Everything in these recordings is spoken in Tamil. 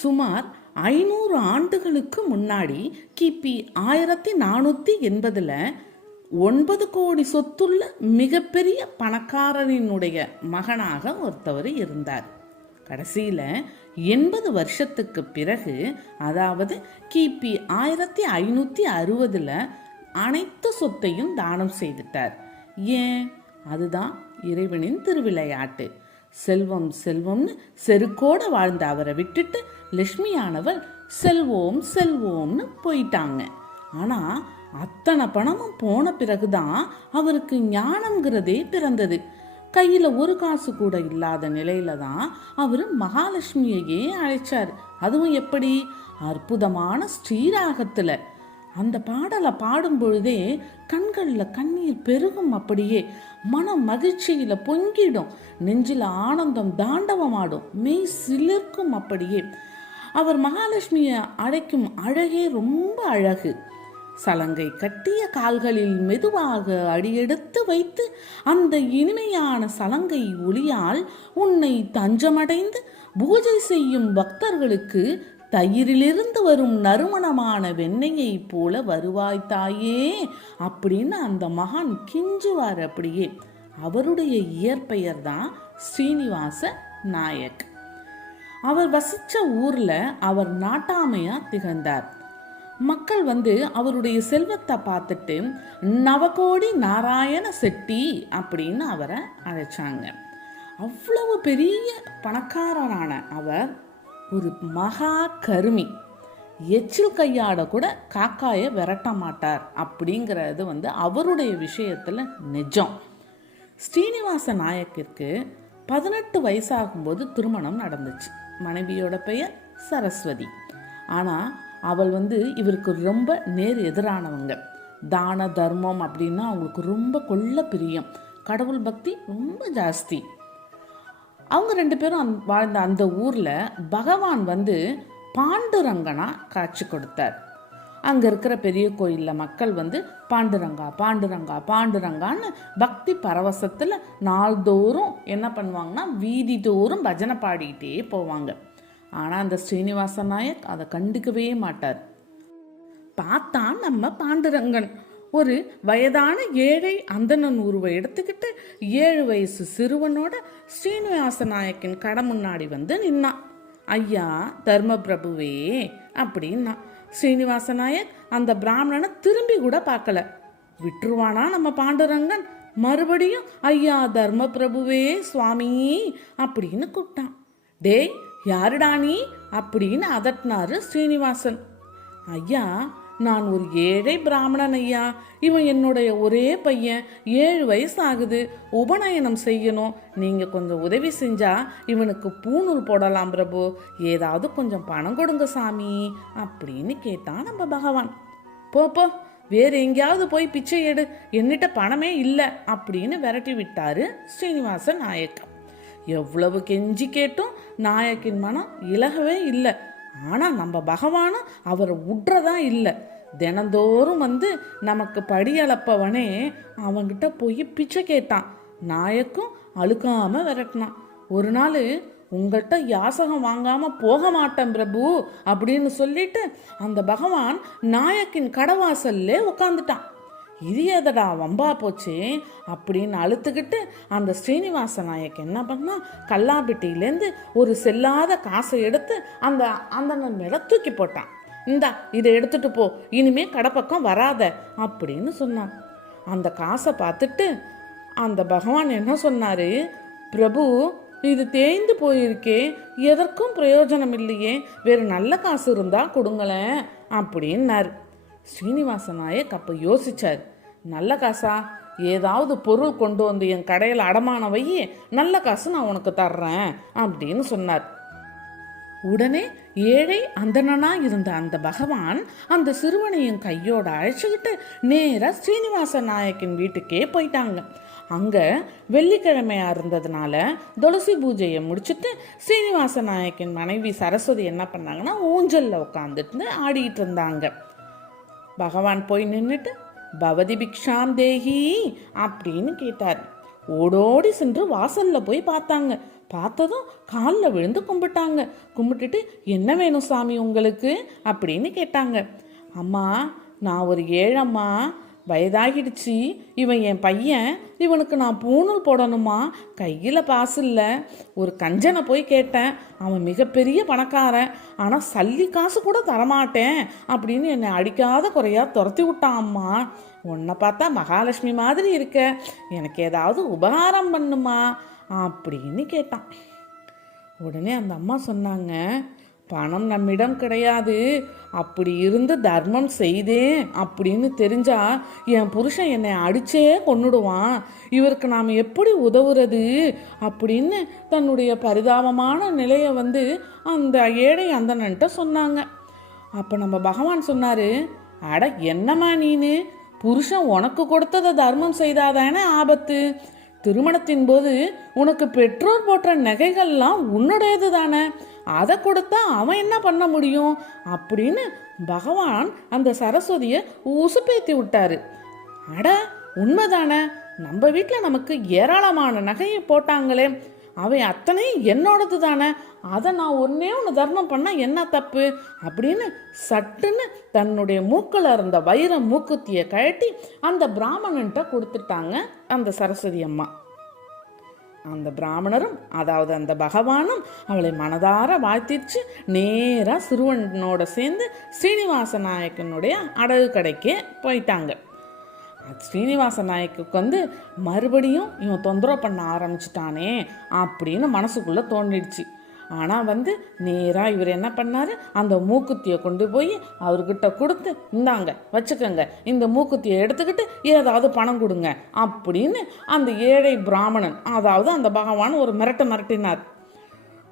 சுமார் ஐநூறு ஆண்டுகளுக்கு முன்னாடி கிபி ஆயிரத்தி நானூற்றி எண்பதில் ஒன்பது கோடி சொத்துள்ள மிகப்பெரிய பணக்காரனினுடைய மகனாக ஒருத்தவர் இருந்தார். கடைசியில் எண்பது வருஷத்துக்கு பிறகு அதாவது கிபி ஆயிரத்தி ஐநூற்றி அறுபதில் அனைத்து சொத்தையும் தானம் செய்துட்டார். ஏன்? அதுதான் இறைவனின் திருவிளையாட்டு. செல்வம் செல்வம்னு செருக்கோட வாழ்ந்த அவரை விட்டுட்டு லக்ஷ்மியானவர் செல்வோம் செல்வோம்னு போயிட்டாங்க. ஆனால் அத்தனை பணமும் போன பிறகுதான் அவருக்கு ஞானம்ங்கிறதே பிறந்தது. கையில் ஒரு காசு கூட இல்லாத நிலையில தான் அவர் மகாலட்சுமியையே அழைச்சார். அதுவும் எப்படி? அற்புதமான ஸ்ரீராகத்தில். அந்த பாடலை பாடும் பொழுதே கண்களில் கண்ணீர் பெருகும் அப்படியே. மனம் மகிழ்ச்சியில் பொங்கிடும். நெஞ்சில் ஆனந்தம் தாண்டவமாடும். மெய் சிலிர்க்கும் அப்படியே. அவர் மகாலட்சுமியை அழைக்கும் அழகே ரொம்ப அழகு. சலங்கை கட்டிய கால்களில் மெதுவாக அடியெடுத்து வைத்து அந்த இனிமையான சலங்கை ஒளியால் உன்னை தஞ்சமடைந்து பூஜை செய்யும் பக்தர்களுக்கு தயிரிலிருந்து வரும் நறுமணமான வெண்ணெயைப் போல வருவாய் தாயே அப்படின்னு அந்த மகான் கிஞ்சுவார் அப்படியே. அவருடைய இயற்பெயர் தான் ஸ்ரீனிவாச நாயக். அவர் வசித்த ஊர்ல அவர் நாட்டாமையா திகழ்ந்தார். மக்கள் வந்து அவருடைய செல்வத்தை பார்த்துட்டு நவகோடி நாராயண செட்டி அப்படின்னு அவரை அழைச்சாங்க. அவ்வளவு பெரிய பணக்காரரான அவர் ஒரு மகா கருமி. எச்சில் கையாட கூட காக்காயை விரட்ட மாட்டார். அப்படிங்கிறது வந்து அவருடைய விஷயத்தில் நிஜம். ஸ்ரீனிவாச நாயக்கிற்கு பதினெட்டு வயசாகும்போது திருமணம் நடந்துச்சு. மனைவியோட பெயர் சரஸ்வதி. ஆனால் அவள் வந்து இவருக்கு ரொம்ப நேர் எதிரானவங்க. தான தர்மம் அப்படின்னா அவங்களுக்கு ரொம்ப கொள்ள பிரியம். கடவுள் பக்தி ரொம்ப ஜாஸ்தி. அவங்க ரெண்டு பேரும் அந் வாழ்ந்த அந்த ஊரில் பகவான் வந்து பாண்டுரங்கனாக காட்சி கொடுத்தார். அங்கே இருக்கிற பெரிய கோயிலில் மக்கள் வந்து பாண்டுரங்கா பாண்டுரங்கா பாண்டுரங்கான்னு பக்தி பரவசத்தில் நாள்தோறும் என்ன பண்ணுவாங்கன்னா வீதி தோறும் பஜனை பாடிக்கிட்டே போவாங்க. ஆனால் அந்த ஸ்ரீனிவாச நாயக் அதை கண்டுக்கவே மாட்டார். பார்த்தான் நம்ம பாண்டுரங்கன். ஒரு வயதான ஏழை அந்தணன் உருவை எடுத்துக்கிட்டு ஏழு வயசு சிறுவனோட ஸ்ரீனிவாச நாயக்கின் கடை முன்னாடி வந்து நின்னான் ஐயா தர்மபிரபுவே அப்படின்னா. ஸ்ரீனிவாச நாயக் அந்த பிராமணனை திரும்பி கூட பார்க்கல. விட்டுருவானா நம்ம பாண்டுரங்கன்? மறுபடியும் ஐயா தர்மபிரபுவே சுவாமி அப்படின்னு கூப்பிட்டான். டேய் யாருடா நீ? அப்படின்னு அதட்டினாரு ஸ்ரீனிவாசன். ஐயா நான் ஒரு ஏழை பிராமணன் ஐயா. இவன் என்னுடைய ஒரே பையன். ஏழு வயசு ஆகுது உபநயனம் செய்யணும். நீங்கள் கொஞ்சம் உதவி செஞ்சா இவனுக்கு பூணூல் போடலாம் பிரபு. ஏதாவது கொஞ்சம் பணம் கொடுங்க சாமி. அப்படின்னு கேட்டான் நம்ம பகவான். போ போ. வேறு எங்கேயாவது போய் பிச்சை எடு. என்னிட்ட பணமே இல்லை அப்படின்னு விரட்டி விட்டாரு ஸ்ரீனிவாச நாயக்கம் எவ்வளவு கெஞ்சி கேட்டும் நாயக்கின் மனம் இலகவே இல்லை. ஆனால் நம்ம பகவானும் அவரை விட்றதா இல்லை. தினந்தோறும் வந்து நமக்கு படி அளப்பவனே அவன்கிட்ட போய் பிச்சை கேட்டான். நாயக்கும் அழுக்காமல் விரட்டினான். ஒரு நாள் உங்கள்கிட்ட யாசகம் வாங்காமல் போக மாட்டேன் பிரபு அப்படின்னு சொல்லிட்டு அந்த பகவான் நாயக்கின் கடவாசல்லே உட்காந்துட்டான் இது எதடா வம்பா போச்சு அப்படின்னு அழுத்துக்கிட்டு அந்த ஸ்ரீனிவாச நாயக் என்ன பண்ணா கல்லாபிட்டியிலேருந்து ஒரு செல்லாத காசை எடுத்து அந்த அந்த மேலே தூக்கி போட்டான். இந்தா இதை எடுத்துட்டு போ இனிமே கடப்பக்கம் வராத அப்படின்னு சொன்னான். அந்த காசை பார்த்துட்டு அந்த பகவான் என்ன சொன்னார் பிரபு இது தேய்ந்து போயிருக்கே எதற்கும் பிரயோஜனம் இல்லையே வேறு நல்ல காசு இருந்தால் கொடுங்களேன் அப்படின்னாரு. ஸ்ரீனிவாசன் நாயக் அப்போ யோசிச்சார் நல்ல காசா ஏதாவது பொருள் கொண்டு வந்து என் கடையில் அடமான வை நல்ல காசு நான் உனக்கு தர்றேன் அப்படின்னு சொன்னார். உடனே ஏழை அந்தணனா இருந்த அந்த பகவான் அந்த சிறுவனையும் கையோடு அழைச்சிக்கிட்டு நேராக ஸ்ரீனிவாச நாயக்கின் வீட்டுக்கே போயிட்டாங்க. அங்கே வெள்ளிக்கிழமையாக இருந்ததுனால துளசி பூஜையை முடிச்சுட்டு ஸ்ரீனிவாச நாயக்கின் மனைவி சரஸ்வதி என்ன பண்ணாங்கன்னா ஊஞ்சலில் உட்காந்துட்டு ஆடிக்கிட்டு இருந்தாங்க. பகவான் போய் நின்றுட்டு பவதி பிக்ஷாம் தேகி அப்படின்னு கேட்டார். ஓடோடி சென்று வாசல்ல போய் பார்த்தாங்க. பார்த்ததும் காலில் விழுந்து கும்பிட்டாங்க. கும்பிட்டுட்டு என்ன வேணும் சாமி உங்களுக்கு? அப்படின்னு கேட்டாங்க. அம்மா நான் ஒரு ஏழம்மா. வயதாகிடுச்சு. இவன் என் பையன் இவனுக்கு நான் பூணூல் போடணுமா? கையில் பாசு இல்லை. ஒரு கஞ்சனை போய் கேட்டேன். அவன் மிகப்பெரிய பணக்காரன். ஆனால் சல்லி காசு கூட தரமாட்டேன் அப்படின்னு என்னை அடிக்காத குறையா துரத்தி விட்டான் அம்மா. உன்னை பார்த்தா மகாலட்சுமி மாதிரி இருக்க. எனக்கு ஏதாவது உபகாரம் பண்ணுமா? அப்படின்னு கேட்டான். உடனே அந்த அம்மா சொன்னாங்க பணம் நம்மிடம் கிடையாது. அப்படி இருந்து தர்மம் செய்தேன் அப்படின்னு தெரிஞ்சா என் புருஷன் என்னை அடிச்சே கொன்னுடுவான். இவருக்கு நாம் எப்படி உதவுறது அப்படின்னு தன்னுடைய பரிதாபமான நிலையை வந்து அந்த ஏழை அந்தனன்ட்ட சொன்னாங்க. அப்போ நம்ம பகவான் சொன்னார் அட என்னம்மா நீனு? புருஷன் உனக்கு கொடுத்ததை தர்மம் செய்தாதானே ஆபத்து? திருமணத்தின் போது உனக்கு பெற்றோர் போட்ட நகைகள்லாம் உன்னுடையது தானே அதை கொடுத்தா அவன் என்ன பண்ண முடியும்? அப்படின்னு பகவான் அந்த சரஸ்வதியை உசுப்பேத்தி விட்டாரு. அட உண்மைதானே? நம்ம வீட்டில் நமக்கு ஏராளமான நகையை போட்டாங்களே. அவன் அத்தனையும் என்னோடது தானே அதை நான் ஒன்னே ஒன்று தர்மம் பண்ணால் என்ன தப்பு? அப்படின்னு சட்டுன்னு தன்னுடைய மூக்கில் இருந்த வைர மூக்குத்தியை கழட்டி அந்த பிராமணன்ட்ட கொடுத்துட்டாங்க அந்த சரஸ்வதி அம்மா. அந்த பிராமணரும் அதாவது அந்த பகவானும் அவளை மனதார வாழ்த்திச்சு. நேராக சிறுவனோட சேர்ந்து ஸ்ரீனிவாச நாயக்கனுடைய அடகு கடைக்கே போயிட்டாங்க. ஸ்ரீனிவாச நாயக்குக்கு வந்து மறுபடியும் இவன் தொந்தரவு பண்ண ஆரம்பிச்சிட்டானே அப்படின்னு மனசுக்குள்ளே தோண்டிடுச்சு ஆனால் வந்து நேராக இவர் என்ன பண்ணார்? அந்த மூக்குத்தியை கொண்டு போய் அவர்கிட்ட கொடுத்து இந்தாங்க வச்சுக்கோங்க இந்த மூக்குத்தியை எடுத்துக்கிட்டு ஏதாவது பணம் கொடுங்க அப்படின்னு அந்த ஏழை பிராமணன் அதாவது அந்த பகவான் ஒரு மிரட்ட மிரட்டினார்.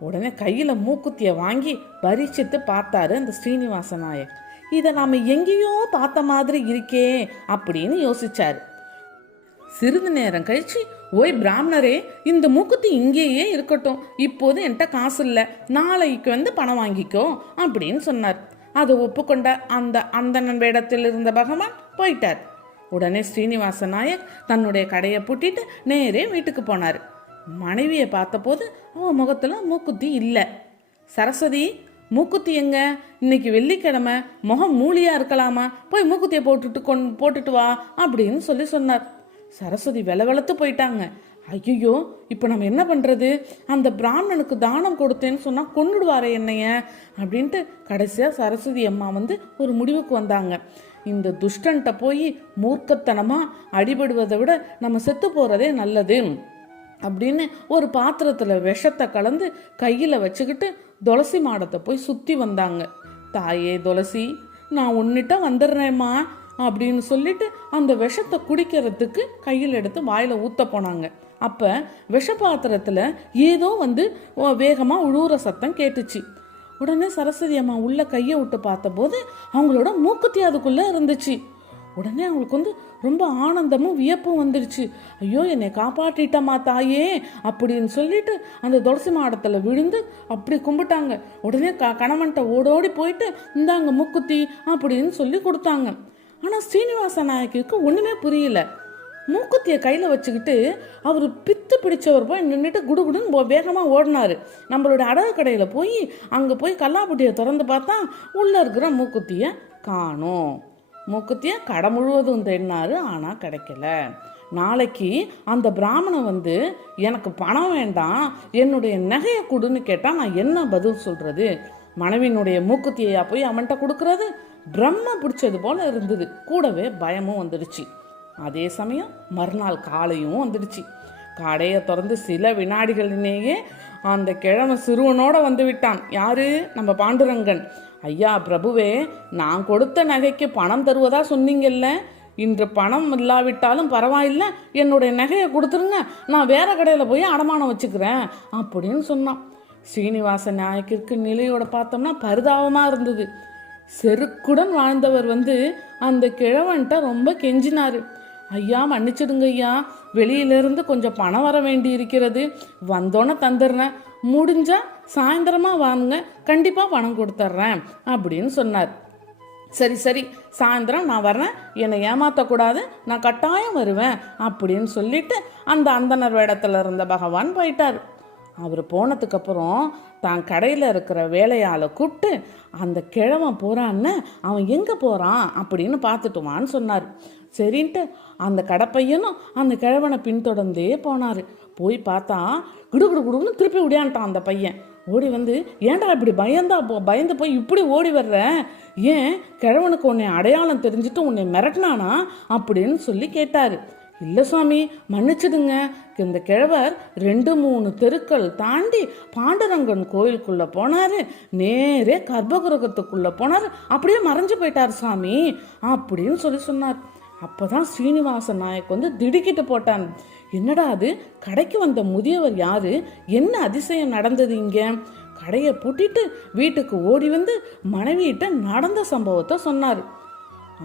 உடனே கையில் மூக்குத்தியை வாங்கி பரீட்சித்து பார்த்தாரு அந்த ஸ்ரீனிவாசநாயர் இதை நாம் எங்கேயோ பார்த்த மாதிரி இருக்கே அப்படின்னு யோசிச்சாரு. சிறிது நேரம் கழிச்சு ஓய் பிராமணரே இந்த மூக்குத்தி இங்கேயே இருக்கட்டும். இப்போது என்கிட்ட காசு இல்லை நாளைக்கு வந்து பணம் வாங்கிக்கோ அப்படின்னு சொன்னார். அதை ஒப்புக்கொண்ட அந்த அந்தணன் வேடத்தில் இருந்த பகவான் போயிட்டார். உடனே ஸ்ரீனிவாச நாயக் தன்னுடைய கடையை பூட்டிட்டு நேரே வீட்டுக்கு போனார். மனைவியை பார்த்தபோது அவன் முகத்தில் மூக்குத்தி இல்லை. சரஸ்வதி மூக்குத்தி எங்க? இன்னைக்கு வெள்ளிக்கிழமை முகம் மூலியா இருக்கலாமா? போய் மூக்குத்தியை போட்டுட்டு கொண் போட்டுட்டு வா அப்படின்னு சொல்லி சொன்னார். சரஸ்வதி வெலவெலத்து போயிட்டாங்க. ஐயோ இப்போ நம்ம என்ன பண்ணுறது அந்த பிராமணனுக்கு தானம் கொடுத்தேன்னு சொன்னால் கொண்டுடுவாரே என்னைய அப்படின்ட்டு கடைசியாக சரஸ்வதி அம்மா வந்து ஒரு முடிவுக்கு வந்தாங்க. இந்த துஷ்டன்ட்ட போய் மூர்க்கத்தனமாக அடிபடுவதை விட நம்ம செத்து போகிறதே நல்லது அப்படின்னு ஒரு பாத்திரத்தில் விஷத்தை கலந்து கையில் வச்சுக்கிட்டு துளசி மாடத்தை போய் சுற்றி வந்தாங்க. தாயே துளசி நான் உன்னிட்ட வந்துடுறேம்மா. அப்படின்னு சொல்லிட்டு அந்த விஷத்தை குடிக்கிறதுக்கு கையில் எடுத்து வாயில் ஊற்ற போனாங்க. அப்போ விஷ பாத்திரத்தில் ஏதோ வந்து வேகமாக உழுவுற சத்தம் கேட்டுச்சு. உடனே சரஸ்வதி அம்மா உள்ள கையை விட்டு பார்த்தபோது அவங்களோட மூக்குத்தி அதுக்குள்ளே இருந்துச்சு. உடனே அவங்களுக்கு வந்து ரொம்ப ஆனந்தமும் வியப்பும் வந்துடுச்சு ஐயோ என்னை காப்பாற்றிட்டம்மா தாயே அப்படின்னு சொல்லிட்டு அந்த துளசி மாடத்தில் விழுந்து அப்படி கும்பிட்டாங்க. உடனே க கணவன்கிட்ட ஓடோடி போயிட்டு இந்தாங்க மூக்குத்தி அப்படின்னு சொல்லி கொடுத்தாங்க. ஆனால் ஸ்ரீனிவாச நாயக்கிக்கு ஒன்றுமே புரியல. மூக்குத்தியை கையில் வச்சுக்கிட்டு அவர் பித்து பிடிச்சவர் போய் நின்றுட்டு குடுகுடுன்னு வேகமாக ஓடினார். நம்மளோட அடகு கடையில் போய் அங்கே போய் கல்லாப்பட்டியை திறந்து பார்த்தா உள்ளே இருக்கிற மூக்குத்தியை காணும். மூக்குத்தியை கடை முழுவதும் தேடினார் ஆனால் கிடைக்கல. நாளைக்கு அந்த பிராமணன் வந்து எனக்கு பணம் வேண்டாம் என்னுடைய நகையை கொடுன்னு கேட்டால் நான் என்ன பதில் சொல்கிறது மனைவியினுடைய மூக்குத்தியையா போய் அவன்கிட்ட கொடுக்கறது? பிரம்ம பிடிச்சது போல் இருந்தது. கூடவே பயமும் வந்துடுச்சு. அதே சமயம் மறுநாள் காலையும் வந்துடுச்சு. கடையை திறந்து சில வினாடிகளிலேயே அந்த கிழமை சிறுவனோட வந்து விட்டான். யாரு? நம்ம பாண்டுரங்கன். ஐயா பிரபுவே நான் கொடுத்த நகைக்கு பணம் தருவதா சொன்னீங்கல்ல? இன்று பணம் இல்லாவிட்டாலும் பரவாயில்ல. என்னுடைய நகையை கொடுத்துருங்க. நான் வேற கடையில் போய் அடமானம் வச்சுக்கிறேன் அப்படின்னு சொன்னான். ஸ்ரீனிவாச நாயக்கிற்கு நிலையோட பார்த்தோம்னா பரிதாபமாக இருந்தது. செருக்குடன் வாழ்ந்தவர் வந்து அந்த கிழவன்ட்ட ரொம்ப கெஞ்சினாரு. ஐயா மன்னிச்சிடுங்க ஐயா. வெளியிலேருந்து கொஞ்சம் பணம் வர வேண்டி இருக்கிறது வந்தோன்னே தந்துடுறேன். முடிஞ்சா சாயந்தரமாக வாங்க. கண்டிப்பாக பணம் கொடுத்துட்றேன் அப்படின்னு சொன்னார். சரி சரி. சாயந்தரம் நான் வரேன் என்னை ஏமாற்றக்கூடாது நான் கட்டாயம் வருவேன் அப்படின்னு சொல்லிட்டு அந்த அந்தனர் வேடத்தில் இருந்த பகவான் போயிட்டார். அவர் போனதுக்கப்புறம் தான் கடையில் இருக்கிற வேலையாளை கூப்பிட்டு அந்த கிழவன் போகிறான்னு அவன் எங்கே போகிறான் அப்படின்னு பார்த்துட்டுவான்னு சொன்னார். சரின்ட்டு அந்த கடப்பையனும் அந்த கிழவனை பின்தொடர்ந்தே போனார். போய் பார்த்தா குடு குடுன்னு திருப்பி விடையான்ட்டான் அந்த பையன். ஓடி வந்து ஏன்டா இப்படி பயந்தா போ பயந்து போய் இப்படி ஓடி வர்ற? ஏன் கிழவனுக்கு உன்னை அடையாளம் தெரிஞ்சுட்டு உன்னை மிரட்டினானா? அப்படின்னு சொல்லி கேட்டார். இல்லை சுவாமி மன்னிச்சிடுங்க. இந்த கிழவர் ரெண்டு மூணு தெருக்கள் தாண்டி பாண்டரங்கன் கோயிலுக்குள்ளே போனார். நேரே கர்ப்பகிரகத்துக்குள்ளே போனார். அப்படியே மறைஞ்சு போயிட்டார் சுவாமி அப்படின்னு சொல்லி சொன்னார். அப்போ தான் ஸ்ரீனிவாச நாயக் வந்து திடுக்கிட்டு போட்டான். என்னடா அது? கடைக்கு வந்த முதியவர் யாரு? என்ன அதிசயம் நடந்தது இங்கே? கடையை பூட்டிட்டு வீட்டுக்கு ஓடி வந்து மனைவியிட்ட நடந்த சம்பவத்தை சொன்னார்.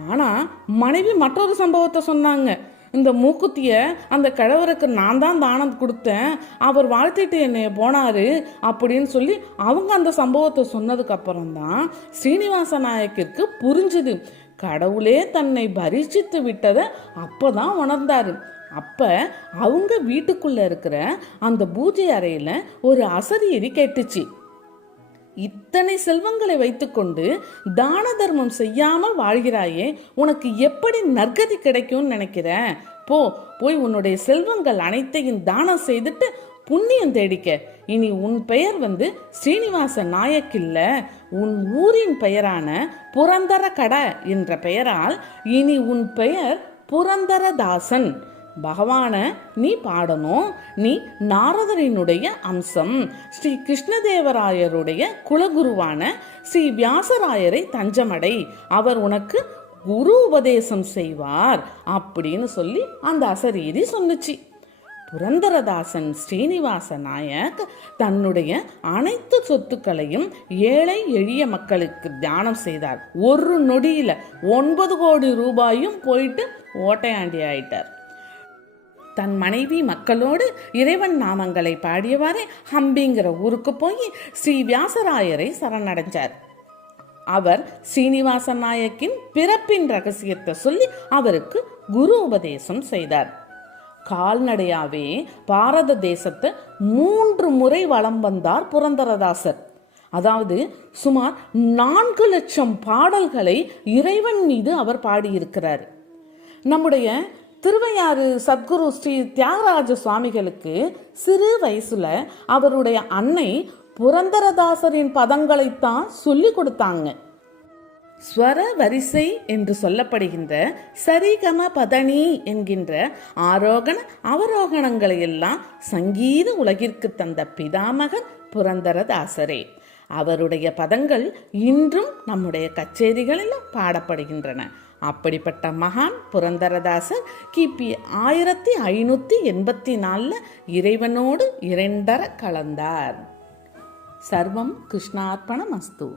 ஆனால் மனைவி மற்றொரு சம்பவத்தை சொன்னாங்க. இந்த மூக்குத்திய அந்த கிழவருக்கு நான் தான் தானம் கொடுத்தேன். அவர் வாழ்த்திட்டு என்னை போனாரு அப்படின்னு சொல்லி அவங்க அந்த சம்பவத்தை சொன்னதுக்கு தான் ஸ்ரீனிவாச நாயக்கிற்கு புரிஞ்சுது. கடவுளே தன்னை பரிசித்து விட்டதை அப்பதான் உணர்ந்தாரு. அப்ப அவங்க வீட்டுக்குள்ள இருக்கிற அந்த பூஜை அறையில ஒரு அசரீரி கேட்டுச்சு. இத்தனை செல்வங்களை வைத்துக்கொண்டு தான தர்மம் செய்யாமல் வாழ்கிறாயே உனக்கு எப்படி நற்கதி கிடைக்கும்னு நினைக்கிற? போ போய் உன்னுடைய செல்வங்கள் அனைத்தையும் தானம் செய்துட்டு புண்ணியம் தேடிக்க. இனி உன் பெயர் வந்து ஸ்ரீனிவாச நாயக் இல்ல உன் ஊரின் பெயரான புரந்தர கட என்ற பெயரால் இனி உன் பெயர் புரந்தரதாசன். பகவான நீ பாடணும். நீ நாரதரினுடைய அம்சம். ஸ்ரீ கிருஷ்ணதேவராயருடைய குலகுருவான ஸ்ரீ வியாசராயரை தஞ்சமடை. அவர் உனக்கு குரு உபதேசம் செய்வார் அப்படின்னு சொல்லி அந்த அசரீதி சொன்னுச்சு. புரந்தரதாசன் ஸ்ரீனிவாச நாயக் தன்னுடைய அனைத்து சொத்துக்களையும் ஏழை எளிய மக்களுக்கு தியானம் செய்தார். ஒரு நொடியில ஒன்பது கோடி ரூபாயும் போயிட்டு ஓட்டையாண்டி ஆயிட்டார். தன் மனைவி மக்களோடு இறைவன் நாமங்களை பாடியவாறே ஹம்பிங்கிற ஊருக்கு போய் ஸ்ரீ வியாசராயரை சரணடைஞ்சார். அவர் சீனிவாச நாயக்கின் பிறப்பின் ரகசியத்தை சொல்லி அவருக்கு குரு உபதேசம் செய்தார். கால்நடையாவே பாரத தேசத்தை மூன்று முறை வளம் வந்தார் புரந்தரதாசர். அதாவது சுமார் நான்கு லட்சம் பாடல்களை இறைவன் மீது அவர் பாடியிருக்கிறார். நம்முடைய திருவையாறு சத்குரு ஸ்ரீ தியாகராஜ சுவாமிகளுக்கு சிறு வயசுல அவருடைய அன்னை புரந்தரதாசரின் பதங்களைத்தான் சொல்லி கொடுத்தாங்க. ஸ்வர வரிசை என்று சொல்லப்படுகின்ற சரிகம பதனி என்கின்ற ஆரோகண அவரோகணங்களை எல்லாம் சங்கீத உலகிற்கு தந்த பிதாமகர் புரந்தரதாசரே. அவருடைய பதங்கள் இன்றும் நம்முடைய கச்சேரிகளில் பாடப்படுகின்றன. அப்படிப்பட்ட மகான் புரந்தரதாசர் கிபி ஆயிரத்தி ஐநூற்றி எண்பத்தி நாலில் இறைவனோடு இரண்டர கலந்தார். சர்வம் கிருஷ்ணார்ப்பணம் அஸ்து